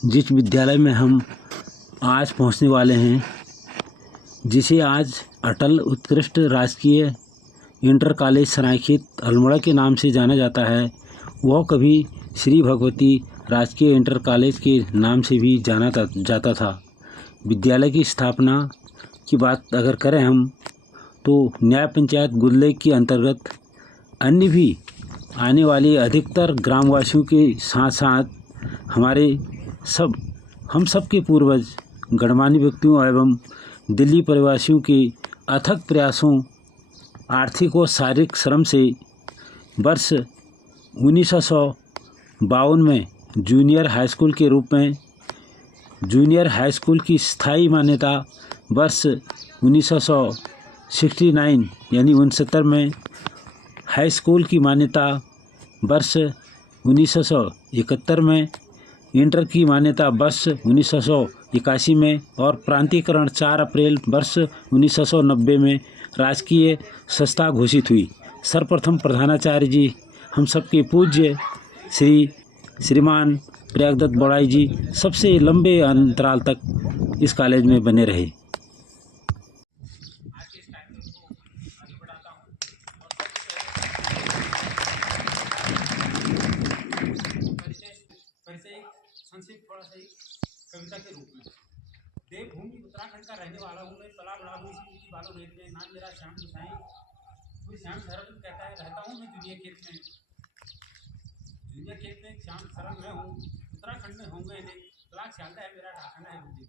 जिस विद्यालय में हम आज पहुंचने वाले हैं, जिसे आज अटल उत्कृष्ट राजकीय इंटर कॉलेज सरायखेत अल्मोड़ा के नाम से जाना जाता है, वह कभी श्री भगवती राजकीय इंटर कॉलेज के नाम से भी जाना जाता था। विद्यालय की स्थापना की बात अगर करें हम, तो न्याय पंचायत गुदलेख के अंतर्गत अन्य भी आने वाले अधिकतर ग्रामवासियों के साथ साथ हम सब के पूर्वज गणमान्य व्यक्तियों एवं दिल्ली प्रवासियों के अथक प्रयासों, आर्थिक और शारीरिक श्रम से वर्ष 1952 में जूनियर हाई स्कूल के रूप में जूनियर हाई स्कूल की स्थायी मान्यता वर्ष 1969 यानी 69 में, हाई स्कूल की मान्यता वर्ष 1971 में, इंटर की मान्यता वर्ष 1981 में और प्रांतीयकरण 4 अप्रैल वर्ष 1990 में राजकीय संस्था घोषित हुई। सर्वप्रथम प्रधानाचार्य जी हम सबके पूज्य श्रीमान प्रयागदत्त बड़ाई जी सबसे लंबे अंतराल तक इस कॉलेज में बने रहे। संक्षिप्त थोड़ा सा कविता के रूप में। देवभूमि उत्तराखंड का रहने वाला हूँ मैं, पला बड़ा हूँ इसी बालों रेत में। नाम मेरा श्याम गुसाई, कोई श्याम शरण कहता है। रहता हूँ मैं जूनियर खेत में श्याम शरण में हूँ। उत्तराखंड में होंगे नहीं, ब्लॉक सियालदा है मेरा, ढाकना है मुझे।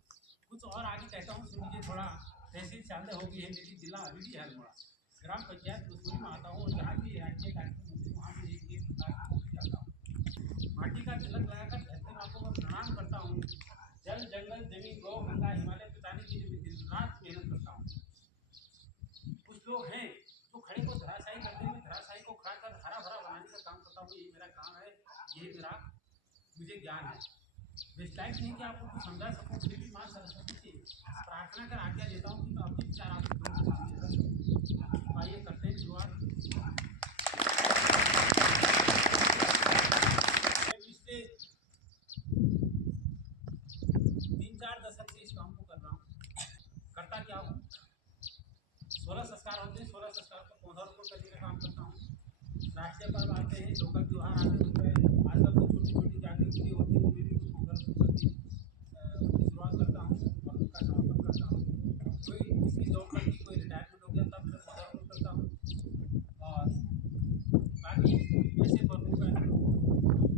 कुछ और आगे कहता हूँ, सुन लीजिए थोड़ा। तहसील सियालदा होगी है मेरी, जिला अभी भी है अल्मोड़ा। ग्राम पंचायत मसूरी में आता हूँ और जहाँ भी राज्य कार्यक्रम होते हैं वहाँ पर एक जाता हूँ। माटी का तिलक लगाकर धरती माँ को मैं प्रणाम करता हूँ। जल जंगल जमीन गौ गंगा हिमालय बचाने के लिए दिन रात मेहनत करता हूँ। कुछ लोग हैं जो खड़े को धराशायी करते हैं, मैं धराशायी को खड़ा कर हरा भरा बनाने का काम करता हूँ। ये मेरा काम है, ये मेरा मुझे ज्ञान है। बेस्ट लाइफ नहीं कि आपको कुछ समझा सकूँ, फिर भी माँ सरस्वती से प्रार्थना कर आज्ञा देता हूँ कि मैं अपने विचार आपको आइए करते हैं शुरुआत। पिछले 3-4 दशक से इस काम को कर रहा हूँ। करता क्या हूँ, 16 संस्कार होते हैं, 16 संस्कार को पौधारोपण करने का काम करता हूँ। राष्ट्रीय पर्व आते हैं, लोकल त्यौहार आते हैं, आजकल तो छोटी छोटी जागृति होती है, उनमें भी पौधारोपण करके शुरुआत करता हूँ और उनका समापन करता हूँ। कोई किसी जॉब करती, कोई रिटायरमेंट हो गया तब मैं पौधारोपण करता हूँ। और बाकी ऐसे पर्वों का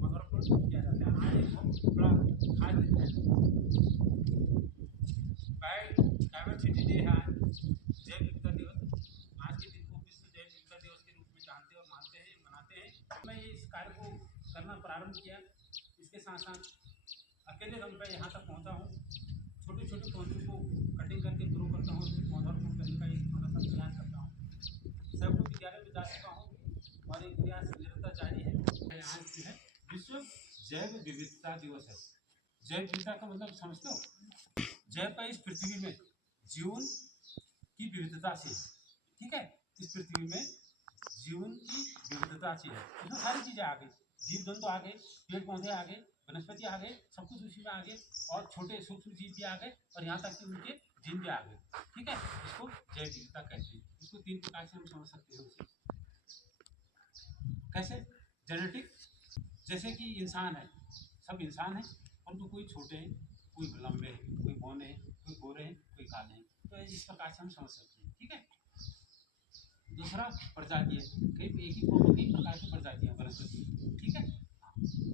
पौधारोपण किया जाता है। आज एक बड़ा खास दिन है, डाइवर्सिटी डे है, जैव विविधता दिवस। आज के दिन को विश्व जैव विविधता दिवस के रूप में जानते और मानते हैं, मनाते हैं। मैं इस कार्य को करना प्रारंभ किया, इसके साथ साथ अकेले दम पर यहाँ तक पहुँचा हूँ। छोटे छोटे पौधों को कटिंग करके ग्रो करता हूँ, पौधारोपण करने का एक थोड़ा सा प्रयास करता हूँ। सैकड़ों विद्यालय में जा चुका हूँ और एक प्रयास निरंतर जारी है। आज जो है विश्व जैव विविधता दिवस है। जैव विविधता का मतलब समझते हो? जैव का इस पृथ्वी में जीवन की विविधता से, ठीक है, इस पृथ्वी में जीवन की विविधता से है। इसमें सारी चीजें आ गई, जीव जंतु आ गए, पेड़ पौधे आ गए, वनस्पति आ गए, सब कुछ उसी में आ गए और छोटे सूक्ष्म जीव भी आ गए और यहाँ तक कि उनके जीन भी आ गए। ठीक है, इसको जैव विविधता कहते हैं। इसको 3 प्रकार से हम समझ सकते हैं उसे। कैसे? जेनेटिक, जैसे कि इंसान है, सब इंसान है, परंतु कोई छोटे हैं, कोई लंबे हैं, कोई बौने हैं, कोई गोरे हैं, कोई काले हैं। तो इस प्रकार से हम समझ सकते हैं। ठीक है। दूसरा प्रजाति है, कई एक ही कई प्रकार की प्रजातियां वनस्पति। ठीक है।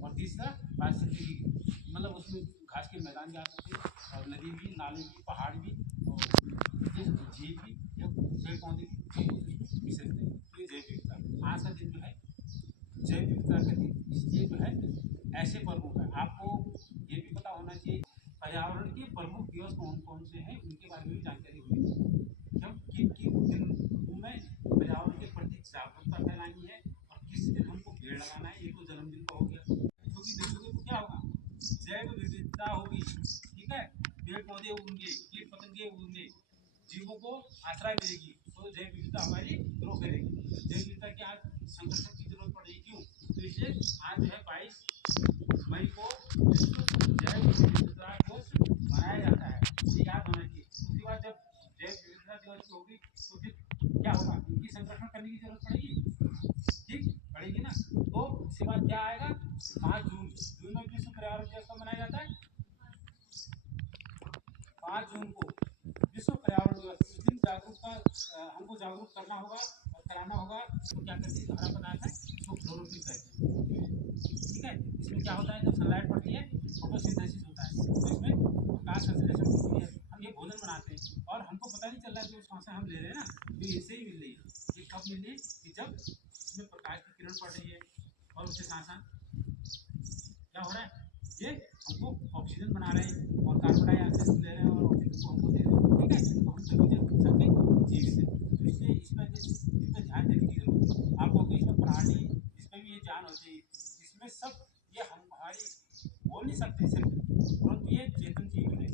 और तीसरा पारिस्थितिकी, मतलब उसमें घास के मैदान जा सकते हैं और नदी भी, नाले भी, पहाड़ भी और झील भी, पेड़ पौधे भी, सब कुछ उसमें मिश्रित है। तो ये जैव विविधता। आज का दिन जो है जैव विविधता का दिन, इसलिए जो है ऐसे पर्वों का आपको ये भी पता होना चाहिए। पर्यावरण के प्रमुख दिवस कौन कौन से हैं, उनके बारे में भी जानकारी होनी चाहिए। क्यों? किन दिन में पर्यावरण के प्रति जागरूकता फैलानी है और किस दिन हमको पेड़ लगाना है। ये तो जन्मदिन का हो गया, क्योंकि देखोगे तो क्या होगा, जैव विविधता होगी। ठीक है, पेड़ पौधे उगेंगे, कीट पतंगे उगेंगे, जीवों को आश्रय मिलेगी, तो जैव विविधता हमारी ग्रो करेगी। जैव विविधता की आज संरक्षण की जरूरत पड़ेगी। क्यों? तो इसलिए आज जो है 22 मई को विश्व जैव जून में विश्व पर्यावरण दिवस कब मनाया जाता है? 5 जून को विश्व पर्यावरण दिवस। उस दिन जागरूकता हमको जागरूक करना होगा और कराना होगा। तो क्या करते हैं, हरा पदार्थ है इसको क्लोरोफिल कहते हैं। ठीक है, इसमें क्या होता है, जब सनलाइट पड़ती है फोटोसिंथेसिस होता है, तो इसमें प्रकाश संश्लेषण होती है, हम ये भोजन बनाते हैं और हमको पता नहीं चल रहा है जो श्वासें हम ले रहे हैं ना, ये इससे ही मिल रही है। ये कब मिल रही है कि जब इसमें प्रकाश की किरण पड़ रही है और उसके साथ साथ क्या हो रहा है, ये हमको ऑक्सीजन बना रहे हैं और कार्बन डाइऑक्साइड ले रहे हैं और ऑक्सीजन को हमको दे रहे हैं। ठीक है, तो हम सभी सकते जीवित हैं। तो इसलिए इस पर ध्यान देने की जरूरत है आपको कि इसमें प्राणी, इसमें भी ये जान होती है, इसमें सब ये हम हमारी बोल नहीं सकते सिर्फ, परंतु ये चेतन जीव है।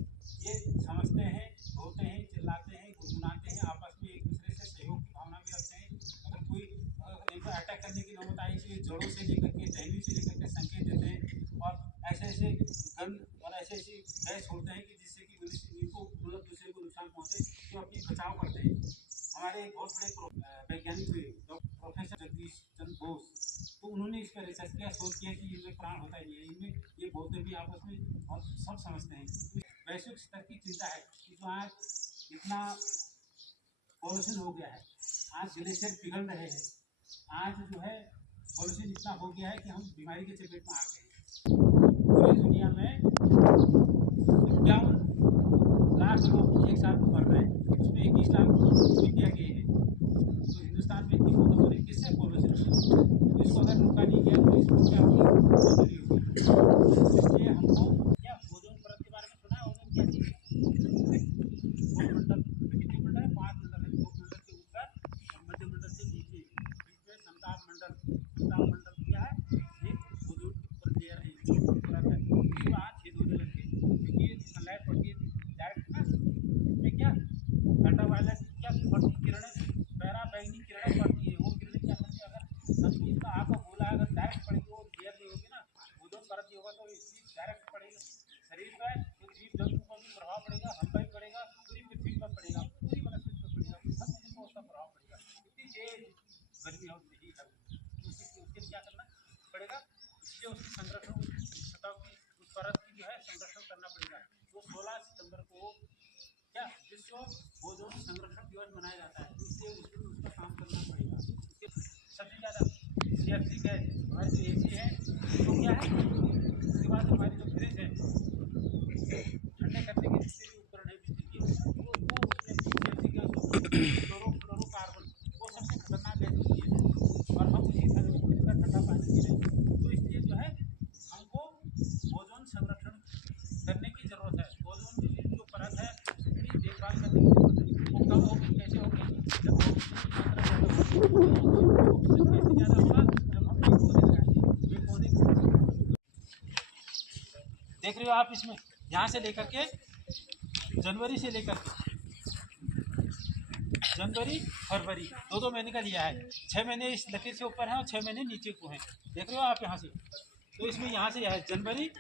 ये समझते हैं, रोते हैं, चिल्लाते हैं, गुनगुनाते हैं, आपस में एक दूसरे से सहयोग की भावना भी रखते हैं। अगर कोई इनको अटैक करने की नौबत आई तो ये जड़ों से लेकर के, टहनी से लेकर के संकेत देते हैं और ऐसे ऐसे गंध और ऐसे ऐसी गैस छोड़ते हैं कि जिससे कि इनको मतलब दूसरे को नुकसान पहुँचे, तो अपनी बचाव करते हैं। हमारे एक बहुत बड़े वैज्ञानिक हुए प्रोफेसर जगदीश चंद्र बोस, तो उन्होंने इस पर रिसर्च किया, शोध किया कि इनमें प्राण होता ही नहीं है, इनमें ये बोलते भी आपस में और सब समझते हैं। तो वैश्विक स्तर की चिंता है कि जो आज इतना पॉल्यूशन हो गया है, आज ग्लेशियर पिघल रहे हैं, आज जो है पॉल्यूशन इतना हो गया है कि हम बीमारी के चपेट में आ गए हैं। पूरी दुनिया में 51 लाख लोग एक साथ मर रहे हैं, उसमें 21 लाख इंडिया के हैं। तो हिंदुस्तान में इतनी मौतें हो रही, किससे? पॉल्यूशन। तो इसको अगर रोका नहीं गया तो इसको क्या होगी, इसलिए हमको क्या ओजोन परत के बारे में सुना है? ओजोन क्या चीज़ है? 2 मंडल, कितने मंडल है? 5 मंडल है। 2 मंडल के ऊपर और मध्य मंडल से नीचे बीच में समताप मंडल। समताप मंडल क्या है? एक ओजोन की ऊपर लेयर है, परत है, उसमें आज छेद होने लग गए क्योंकि ये सनलाइट पड़ती है डायरेक्ट ना, इसमें क्या अल्ट्रावायलेट क्या पड़ती किरणें, पैरा बैंगनी किरणें पड़ती है। वो किरणें क्या करती है, अगर सबसे इसका आपका गोला अगर डायरेक्ट पड़ेगी, वो लेयर नहीं होगी ना, ओजोन परत नहीं होगा, तो इसकी डायरेक्ट पड़ेगी शरीर पर, तो जीव जंतु पर भी प्रभाव पड़ेगा, हम पर भी पड़ेगा, पूरी पृथ्वी पर पड़ेगा, पूरी वनस्पति पर पड़ेगा, सब चीज़ों को उसका प्रभाव पड़ेगा। इतनी तेज गर्मी हो रही है, उसके लिए क्या करना पड़ेगा, इसलिए उसकी संरक्षण, सतह की उस परत की जो है संरक्षण करना पड़ेगा। तो 16 सितंबर को क्या विश्व ओजोन संरक्षण दिवस मनाया जाता है, इसलिए उसमें उसका काम करना पड़ेगा। सबसे ज़्यादा सीएफसी गैस हमारी जो एसी है तो क्या है, उसके बाद हमारी जो फ्रिज है, ठंडे करने के जितने भी उपकरण है बिजली के, वो उसमें सीएफसी गैस, क्लोरोकार्बन, वो सबसे खतरनाक गैस होती है और हम उसी फ्रिज का ठंडा पानी पी रहे हैं। तो इसलिए जो है हमको ओजोन संरक्षण करने की ज़रूरत है। ओजोन की जो परत है उसकी देखभाल करने की ज़रूरत है। वो कम होगी, कैसे होगी, जब ऑक्सीजन की मात्रा ज़्यादा होगी। ऑक्सीजन कैसे ज़्यादा होगा, जब हम पेड़ पौधे लगाएंगे। पेड़ पौधे देख रहे हो आप, इसमें यहाँ से लेकर के जनवरी से लेकर जनवरी फरवरी 2-2 महीने का लिया है। 6 महीने इस लकीर से ऊपर हैं और 6 महीने नीचे को हैं, देख रहे हो आप यहाँ से। तो इसमें यहाँ से है जनवरी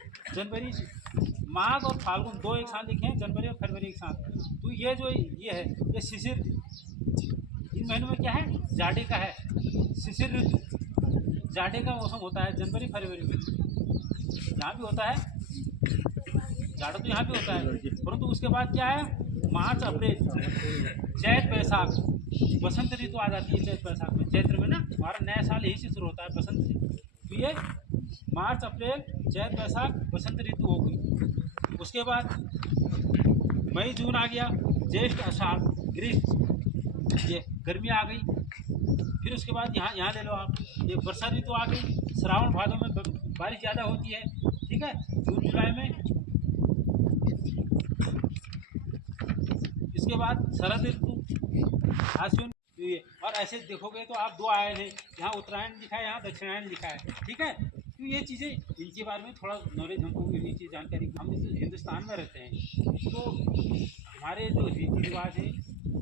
माघ और फाल्गुन 2 एक साथ लिखे हैं, जनवरी और फरवरी एक साथ। तो ये जो ये है, ये शिशिर, इन महीनों में क्या है, जाड़े का है, शिशिर ऋतु, जाड़े का मौसम होता है जनवरी फरवरी में। यहाँ भी होता है जाड़ा, तो यहाँ भी होता है, परंतु उसके बाद क्या है, मार्च अप्रैल, चैत बैसाख, बसंत ऋतु आ जाती है। चैत बैसाख में, चैत्र में ना हमारा नया साल यही से शुरू होता है, बसंत ऋतु। तो ये मार्च अप्रैल चैत बैसाख बसंत ऋतु हो गई। उसके बाद मई जून आ गया, ज्येष्ठ आषाढ़ ग्रीष्म, ये गर्मी आ गई। फिर उसके बाद यहाँ ले लो आप, ये वर्षा ऋतु आ गई, श्रावण भादों में बारिश ज़्यादा होती है। ठीक है, जून जुलाई में। इसके बाद शरद ऋतु, आश्विन, और ऐसे देखोगे तो आप 2 आए हैं, यहाँ उत्तरायण लिखा है, यहाँ दक्षिणायन लिखा है। ठीक है, तो ये चीज़ें, इनके बारे में थोड़ा नॉलेज हमको मिलनी चाहिए, जानकारी। हम हिंदुस्तान में रहते हैं, तो हमारे जो रीति रिवाज हैं,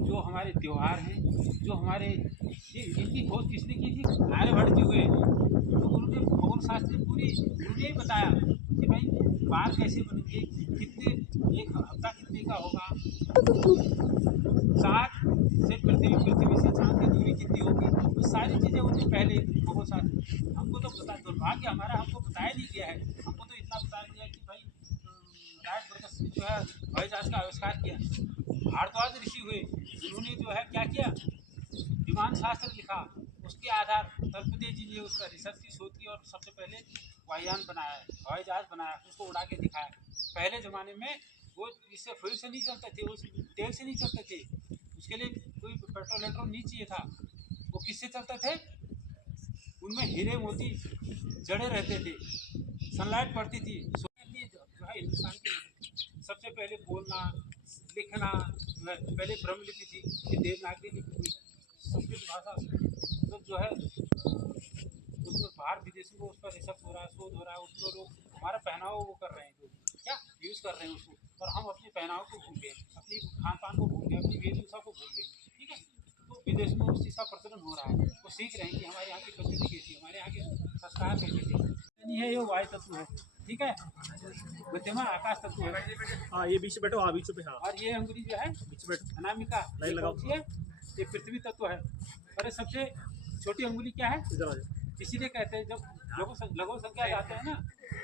जो हमारे त्यौहार हैं, जो हमारे इनकी खोज किसने की थी, आर्यभट्ट जी हुए। तो उनके खगोल शास्त्री पूरी उन्होंने ही बताया कि भाई बार कैसे बनेंगे, कितने, एक हफ्ता कितने का होगा, चाँद से पृथ्वी से चाँद की दूरी कितनी होगी, वो सारी चीज़ें उन्हें पहले बहुत सारी हमको तो बता, दुर्भाग्य हमारा हमको बताया नहीं गया है। हमको तो इतना बताया गया कि भाई राइट ब्रदर्स ने जो है हवाई जहाज़ का आविष्कार किया। भारद्वाज ऋषि हुए, उन्होंने जो है क्या किया, विमान शास्त्र लिखा, उसके आधार तलपदे जी ने उसका रिसर्च की, शोध की और सबसे पहले वायुयान बनाया, हवाई जहाज़ बनाया, उसको उड़ा के दिखाया। पहले ज़माने में वो इससे फ्यूल से नहीं चलते थे, वो तेल से नहीं चलते थे, उसके लिए कोई पेट्रोल वेट्रोल नहीं चाहिए था। वो किससे चलते थे, उनमें हीरे मोती जड़े रहते थे, सनलाइट पड़ती थी। जो है हिंदुस्तान की सबसे पहले बोलना लिखना, पहले ब्रह्म लिपि थी, फिर देवनागरी लिपि थी, संस्कृत भाषा, तो जो है उसमें बाहर विदेशों को उस पर रिसर्च हो रहा है, शोध हो रहा है, उसको लोग हमारा पहनावा वो कर रहे हैं, जो क्या यूज़ कर रहे हैं उसको, और हम अपने पहनाव को भूल गए, अपनी खान पान को भूल गए, अपनी वेशभूषा को भूल गए। ठीक है, तो विदेश में उस चीज़ का प्रचलन हो रहा है, वो सीख रहे हैं कि हमारे यहाँ की प्रकृति कैसी है, हमारे यहाँ के संस्कार कैसे थे। नहीं है, ये वायु तत्व है, ठीक है, मध्यमा आकाश तत्व है। हाँ ये बीच में बैठो, हाँ बीच में, हाँ और ये अंगुली जो है बीच में बैठो, अनामिका, लाइन लगाओ। ये पृथ्वी तत्व है। और ये सबसे छोटी अंगुली क्या है, इधर आ जाओ। इसीलिए कहते हैं जब लघु संख्या जाते हैं ना,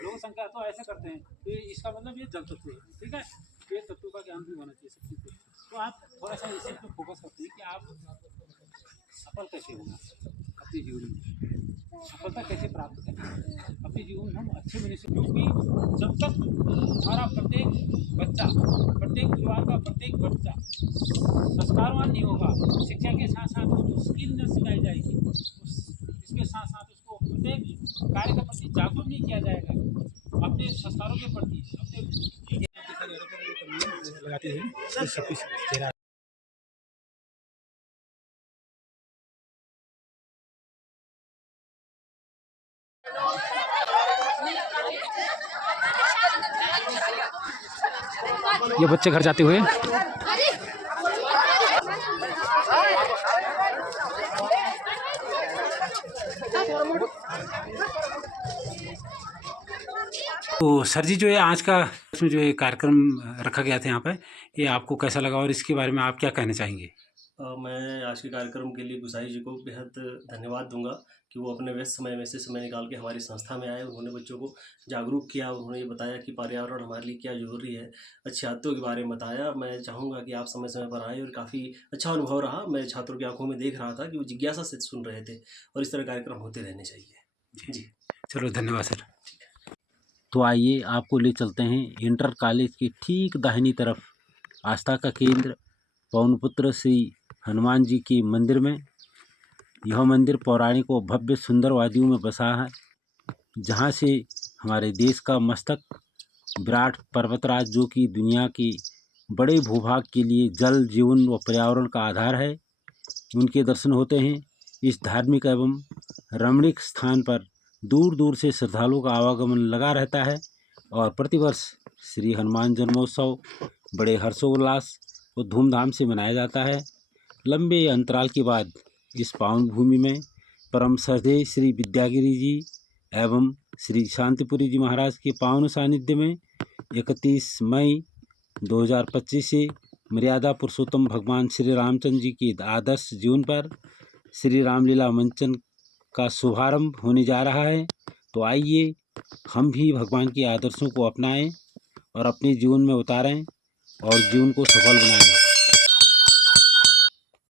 लघु संख्या तो ऐसे करते हैं, तो इसका मतलब ये जल तत्व है। ठीक है, ये तत्व का ज्ञान भी होना चाहिए सब चीज़ को। तो आप थोड़ा सा इसी पर फोकस करते हैं कि आप सफल कैसे होना अपने जीवन में, सफलता कैसे प्राप्त करें अपने जीवन में, हम अच्छे मनुष्य, क्योंकि जब तक हमारा प्रत्येक बच्चा, प्रत्येक परिवार का प्रत्येक बच्चा संस्कारवान नहीं होगा, शिक्षा के साथ साथ उसको स्किल न सिखाई जाएगी, इसके साथ साथ उसको प्रत्येक कार्य के प्रति जागरूक नहीं किया जाएगा, अपने संस्कारों के प्रति, अपने लगाते हैं। ये बच्चे घर जाते हुए तो सर जी, जो है आज का इसमें जो है कार्यक्रम रखा गया था यहाँ पे, ये आपको कैसा लगा और इसके बारे में आप क्या कहना चाहेंगे? मैं आज के कार्यक्रम के लिए गुसाई जी को बेहद धन्यवाद दूंगा कि वो अपने व्यस्त समय में से समय निकाल के हमारी संस्था में आए, उन्होंने बच्चों को जागरूक किया, उन्होंने ये बताया कि पर्यावरण हमारे लिए क्या जरूरी है, अच्छी आदतों के बारे में बताया। मैं चाहूँगा कि आप समय समय पर आएँ, और काफ़ी अच्छा अनुभव रहा। मैं छात्रों की आंखों में देख रहा था कि वो जिज्ञासा से सुन रहे थे, और इस तरह कार्यक्रम होते रहने चाहिए। जी चलो, धन्यवाद सर। तो आइए आपको ले चलते हैं इंटर कॉलेज की ठीक दाहिनी तरफ आस्था का केंद्र पवनपुत्र श्री हनुमान जी के मंदिर में। यह मंदिर पौराणिक और भव्य सुंदर वादियों में बसा है, जहाँ से हमारे देश का मस्तक विराट पर्वतराज, जो कि दुनिया के बड़े भूभाग के लिए जल, जीवन व पर्यावरण का आधार है, उनके दर्शन होते हैं। इस धार्मिक एवं रमणीक स्थान पर दूर दूर से श्रद्धालुओं का आवागमन लगा रहता है, और प्रतिवर्ष श्री हनुमान जन्मोत्सव बड़े हर्षोल्लास और धूमधाम से मनाया जाता है। लंबे अंतराल के बाद इस पावन भूमि में परम श्रद्धेय श्री विद्यागिरी जी एवं श्री शांतिपुरी जी महाराज के पावन सानिध्य में 31 मई 2025 से मर्यादा पुरुषोत्तम भगवान श्री रामचंद्र जी के आदर्श जीवन पर श्री रामलीला मंचन का शुभारंभ होने जा रहा है। तो आइए हम भी भगवान के आदर्शों को अपनाएं और अपने जीवन में उतारें और जीवन को सफल बनाएं।